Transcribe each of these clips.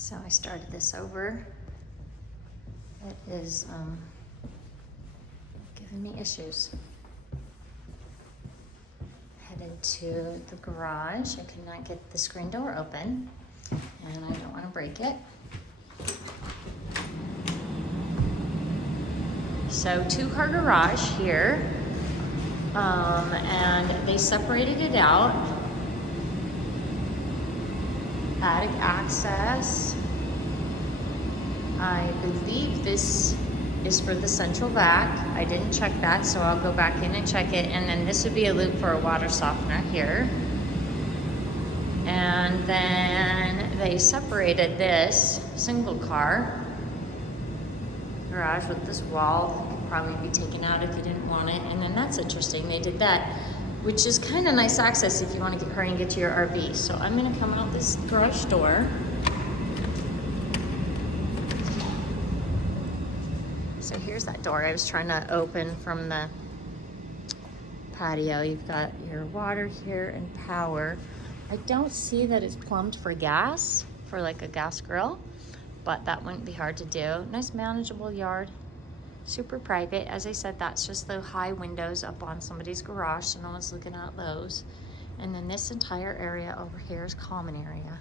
So I started this over. It is giving me issues. Headed to the garage. I could not get the screen door open, and I don't want to break it. So two-car garage here, and they separated it out. Attic access. I believe this is for the central vac. I didn't check that, so I'll go back in and check it. And then this would be a loop for a water softener here. And then they separated this single car garage with this wall. It could probably be taken out if you didn't want it. And then that's interesting, they did that, which is kind of nice access if you want to hurry and get to your RV. So I'm gonna come out this garage door. So here's that door I was trying to open from the patio. You've got your water here and power. I don't see that it's plumbed for gas, for like a gas grill, but that wouldn't be hard to do. Nice manageable yard, super private. As I said, that's just the high windows up on somebody's garage, so no one's looking out those. And then this entire area over here is common area.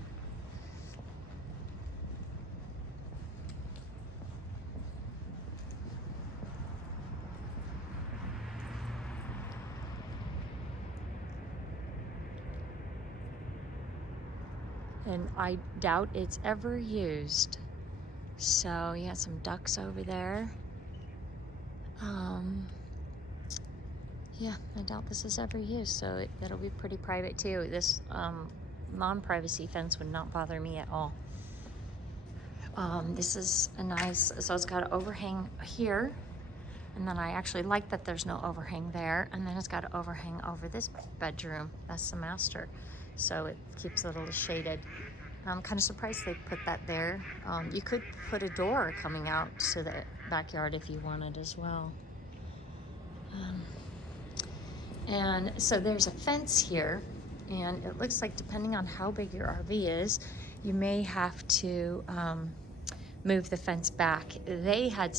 And I doubt it's ever used. So you got some ducks over there. Yeah, I doubt this is ever used, so it'll be pretty private too. This non-privacy fence would not bother me at all. This is a nice, so it's got an overhang here, and then I actually like that there's no overhang there, and then it's got an overhang over this bedroom. That's the master, so it keeps it a little shaded. I'm kind of surprised they put that there. You could put a door coming out to the backyard if you wanted as well. And so there's a fence here, and it looks like depending on how big your RV is, you may have to move the fence back. They had,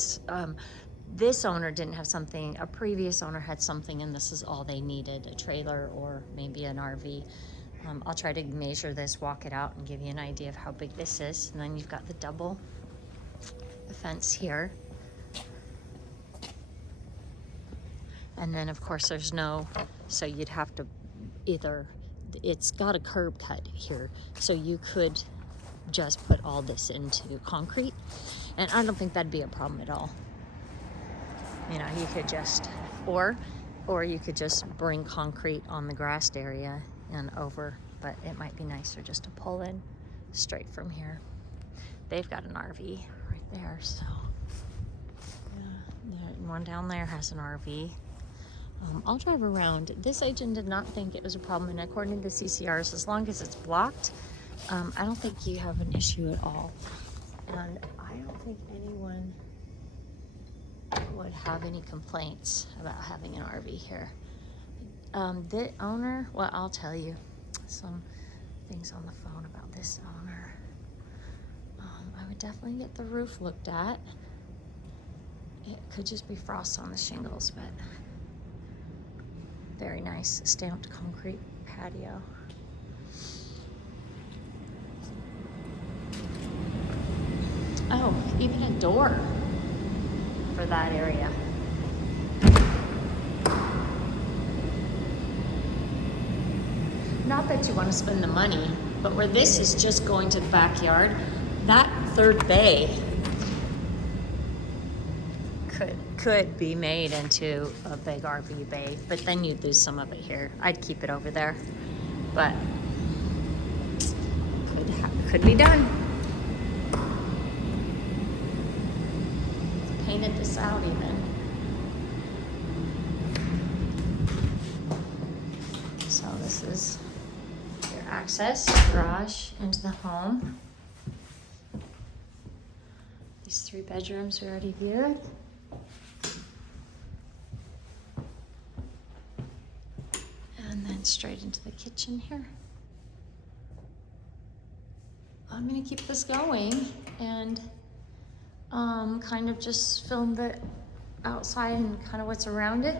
this owner didn't have something, a previous owner had something, and this is all they needed, a trailer or maybe an RV. I'll try to measure this, walk it out, and give you an idea of how big this is. And then you've got the double fence here. And then of course there's no, so you'd have to either, it's got a curb cut here, so you could just put all this into concrete, and I don't think that'd be a problem at all. You know, you could just, or you could just bring concrete on the grassed area and over, but it might be nicer just to pull in straight from here. They've got an RV right there, so yeah, one down there has an RV. I'll drive around. This agent did not think it was a problem, and according to the CCRs, as long as it's blocked, I don't think you have an issue at all. And I don't think anyone would have any complaints about having an RV here. The owner, well, I'll tell you some things on the phone about this owner. I would definitely get the roof looked at. It could just be frost on the shingles, but very nice stamped concrete patio. Oh, even a door for that area. Not that you want to spend the money, but where this is just going to the backyard, that third bay could be made into a big RV bay, but then you'd lose some of it here. I'd keep it over there, but could be done. Painted this out even. So this is your access garage into the home. These 3 bedrooms we already viewed. And then straight into the kitchen here. I'm gonna keep this going and kind of just film the outside and kind of what's around it,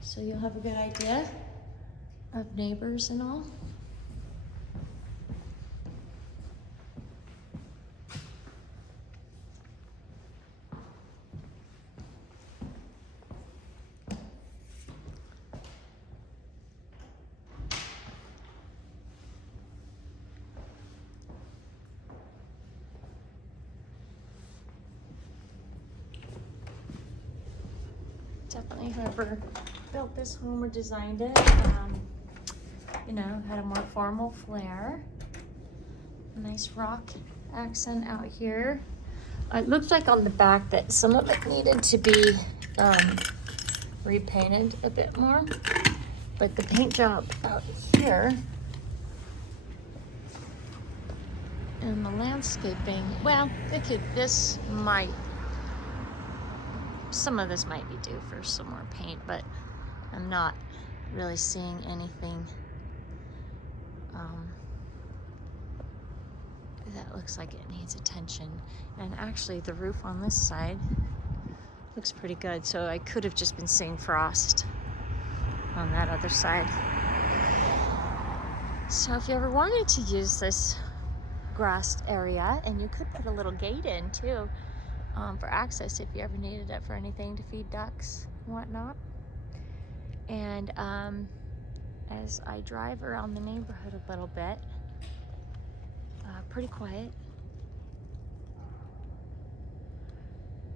so you'll have a good idea of neighbors and all. Definitely whoever built this home or designed it, you know, had a more formal flair. Nice rock accent out here. It looks like on the back that some of it needed to be repainted a bit more, but the paint job out here and the landscaping, well, some of this might be due for some more paint, but I'm not really seeing anything that looks like it needs attention. And actually the roof on this side looks pretty good, so I could have just been seeing frost on that other side. So if you ever wanted to use this grassed area, and you could put a little gate in too, for access if you ever needed it for anything to feed ducks and whatnot. And as I drive around the neighborhood a little bit, pretty quiet.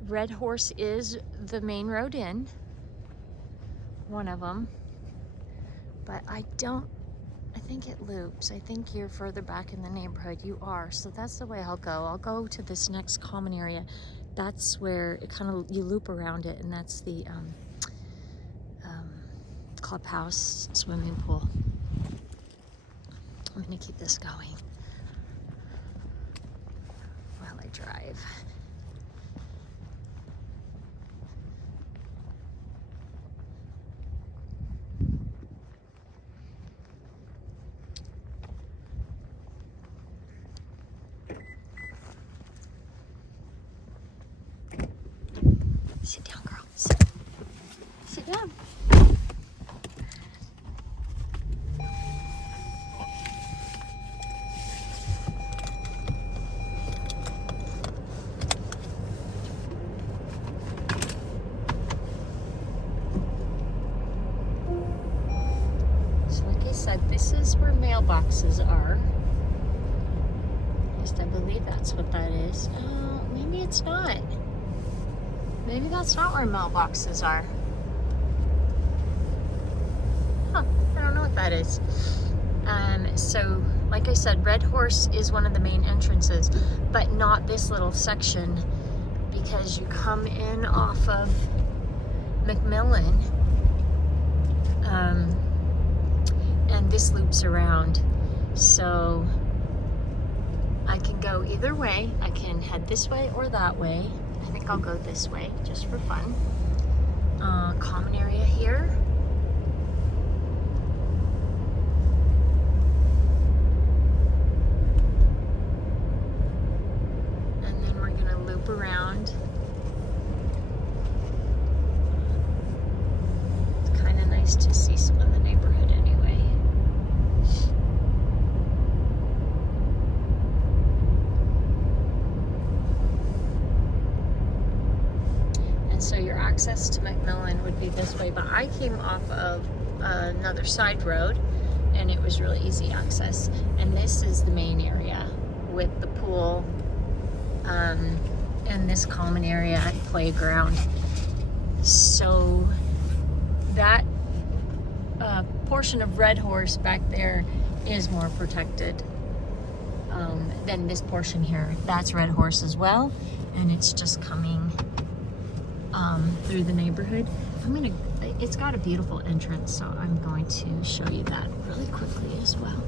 Red Horse is the main road in, one of them, but I think it loops. I think you're further back in the neighborhood. You are, so that's the way I'll go. I'll go to this next common area. That's where it kind of, you loop around it, and that's the clubhouse swimming pool. I'm gonna keep this going while I drive. Sit down, girl. Sit down. So like I said, this is where mailboxes are. At least I believe that's what that is. Maybe it's not. Maybe that's not where mailboxes are. Huh, I don't know what that is. So, like I said, Red Horse is one of the main entrances, but not this little section, because you come in off of McMillan, and this loops around. So, I can go either way. I can head this way or that way. I think I'll go this way just for fun. Common area here. And then we're gonna loop around. It's kind of nice to see some of the neighborhood anyway. So your access to McMillan would be this way, but I came off of another side road and it was really easy access. And this is the main area with the pool and this common area and playground. So that portion of Red Horse back there is more protected than this portion here. That's Red Horse as well, and it's just coming through the neighborhood. It's got a beautiful entrance, so I'm going to show you that really quickly as well.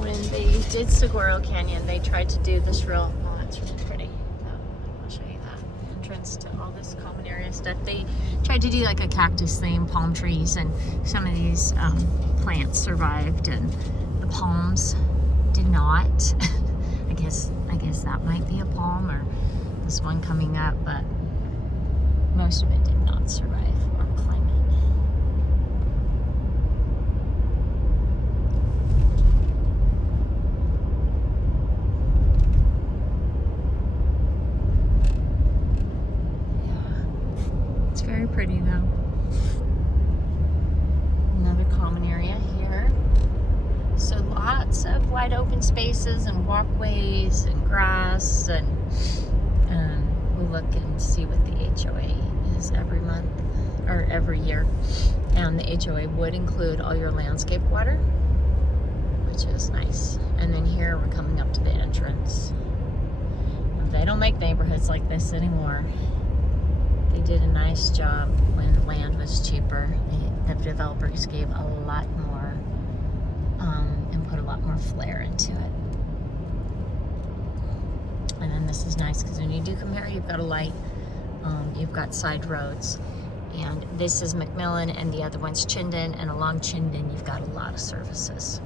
When they did Saguaro Canyon, they tried to do this real, oh, that's really pretty. entrance to all this common area stuff. They tried to do like a cactus theme, palm trees, and some of these plants survived, and the palms did not. I guess that might be a palm, or this one coming up, but most of it did not survive our climate. Yeah, it's very pretty though. Another common area here. So lots of wide open spaces and walkways and grass, and we'll look and see what the HOA is every month or every year. And the HOA would include all your landscape water, which is nice. And then here we're coming up to the entrance. They don't make neighborhoods like this anymore. They did a nice job when land was cheaper. The developers gave a lot more and put a lot more flair into it. And then this is nice because when you do come here, you've got a light, you've got side roads, and this is McMillan, and the other one's Chinden, and along Chinden you've got a lot of services.